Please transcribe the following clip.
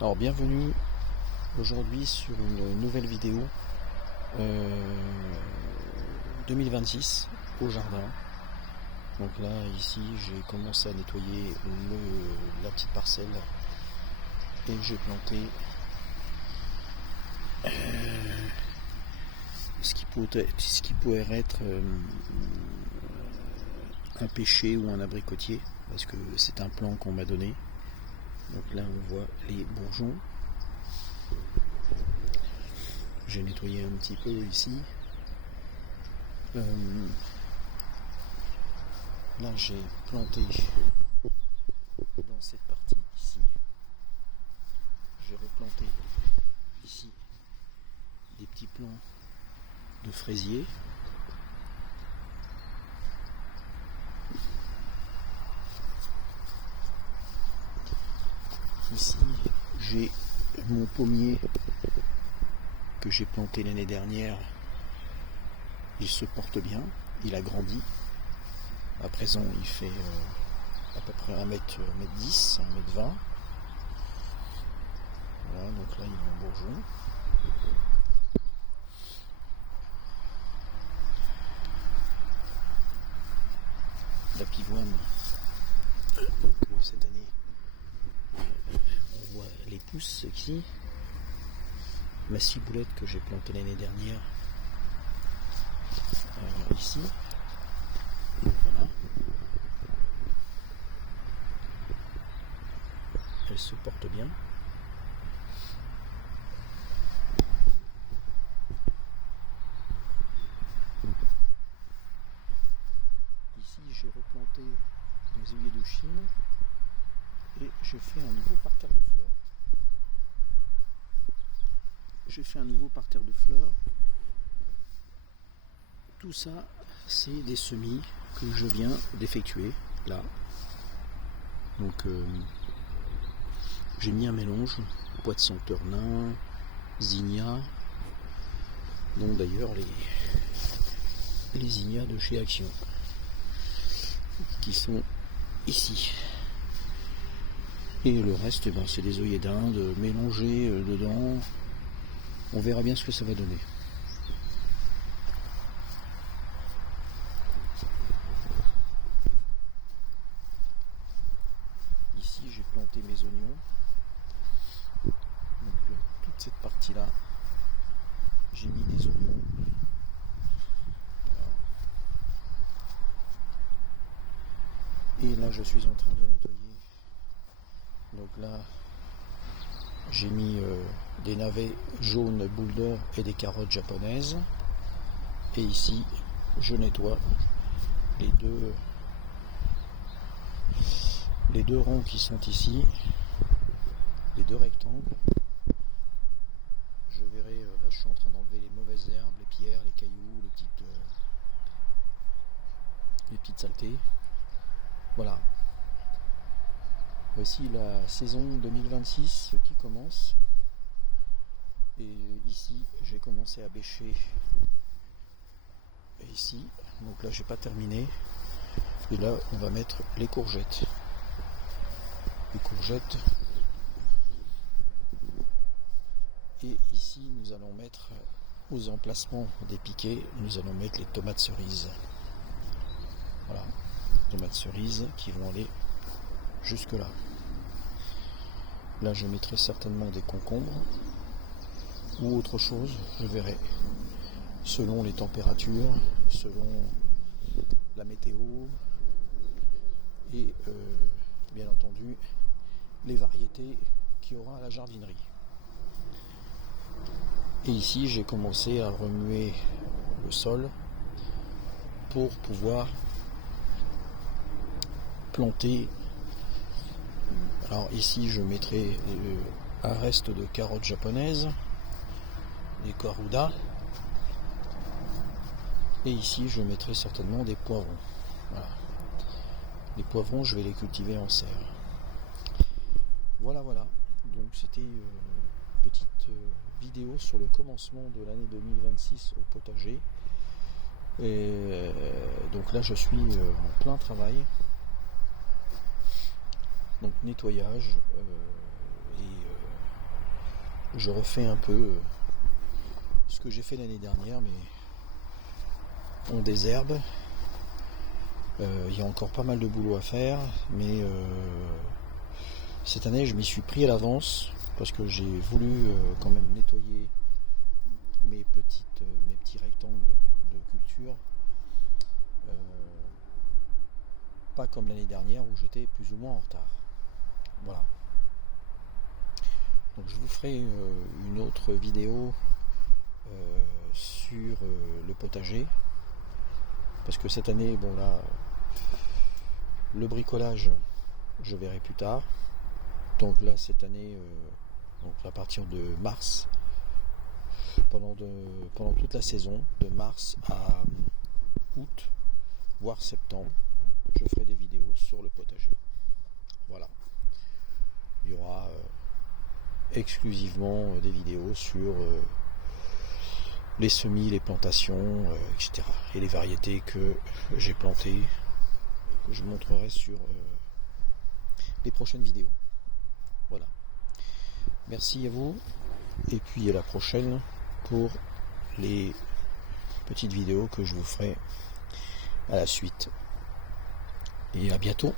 Alors bienvenue aujourd'hui sur une nouvelle vidéo 2026 au jardin. Donc là ici j'ai commencé à nettoyer la petite parcelle et j'ai planté ce qui pourrait être un pêcher ou un abricotier, parce que c'est un plan qu'on m'a donné. Donc là on voit les bourgeons. J'ai nettoyé un petit peu ici. Là j'ai planté dans cette partie ici. J'ai replanté ici des petits plants de fraisier. Ici j'ai mon pommier que j'ai planté l'année dernière. Il se porte bien, il a grandi. À présent il fait à peu près 1m10, 1m20. Voilà, donc là il est en bourgeon. La pivoine, donc cette année on voit les pousses ici. Ma ciboulette que j'ai plantée l'année dernière ici. Voilà. Elle se porte bien. Ici j'ai replanté des œillets de Chine et j'ai fait un nouveau parterre de fleurs. Tout ça, c'est des semis que je viens d'effectuer là. Donc j'ai mis un mélange pois de senteur nain, zinnia, dont d'ailleurs les zinnias de chez Action qui sont ici. Et le reste, c'est des œillets d'Inde mélangés dedans. On verra bien ce que ça va donner. Ici, j'ai planté mes oignons. Donc, toute cette partie-là, j'ai mis des oignons. Voilà. Et là, je suis en train de nettoyer. Donc là, j'ai mis des navets jaunes boule d'or et des carottes japonaises. Et ici, je nettoie les deux ronds qui sont ici, les deux rectangles. Je verrai, là je suis en train d'enlever les mauvaises herbes, les pierres, les cailloux, les petites saletés. Voilà. Voici la saison 2026 qui commence. Et ici, j'ai commencé à bêcher. Et ici, donc là j'ai pas terminé. Et là, on va mettre les courgettes. Et ici, nous allons mettre aux emplacements des piquets, nous allons mettre les tomates cerises. Voilà, tomates cerises qui vont aller jusque là. Là, je mettrai certainement des concombres ou autre chose, je verrai. Selon les températures, selon la météo et bien entendu les variétés qu'il y aura à la jardinerie. Et ici j'ai commencé à remuer le sol pour pouvoir planter. Alors ici je mettrai un reste de carottes japonaises, des karuda, et ici je mettrai certainement des poivrons. Voilà. Les poivrons, je vais les cultiver en serre. Voilà. Donc c'était une petite vidéo sur le commencement de l'année 2026 au potager. Et donc là je suis en plein travail. Donc nettoyage et je refais un peu ce que j'ai fait l'année dernière, mais on désherbe. Il y a encore pas mal de boulot à faire, mais cette année je m'y suis pris à l'avance parce que j'ai voulu quand même nettoyer mes petits rectangles de culture. Pas comme l'année dernière où j'étais plus ou moins en retard. Voilà. Donc je vous ferai une autre vidéo sur le potager. Parce que cette année, bon là, le bricolage, je verrai plus tard. Donc là, cette année, donc à partir de mars, pendant toute la saison, de mars à août, voire septembre, je ferai des vidéos sur le potager. Voilà. Il y aura exclusivement des vidéos sur les semis, les plantations, etc. Et les variétés que j'ai plantées, que je montrerai sur les prochaines vidéos. Voilà. Merci à vous. Et puis à la prochaine pour les petites vidéos que je vous ferai à la suite. Et à bientôt.